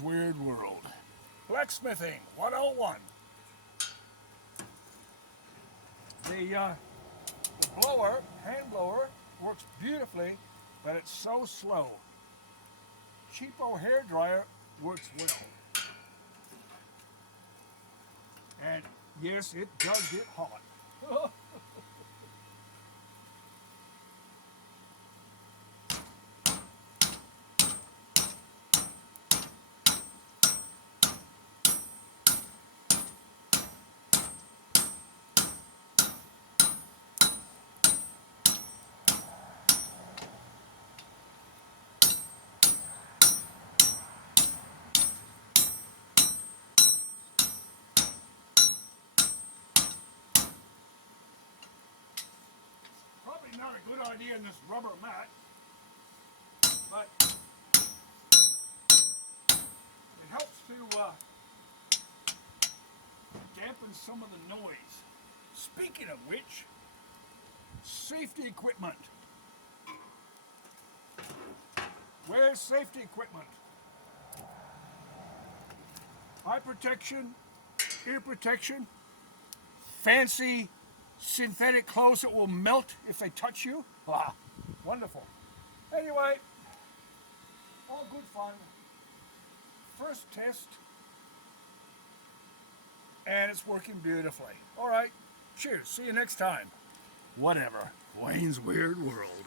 Weird world. Blacksmithing 101. The blower, hand blower, works beautifully, but it's so slow. Cheapo hair dryer works well. And yes, it does get hot. Probably not a good idea in this rubber mat, but it helps to dampen some of the noise. Speaking of which, safety equipment. Where's safety equipment? Eye protection, ear protection, fancy synthetic clothes that will melt if they touch you. Wow, wonderful. Anyway, all good fun. First test, and it's working beautifully. All right, cheers. See you next time. Whatever. Wayne's Weird World.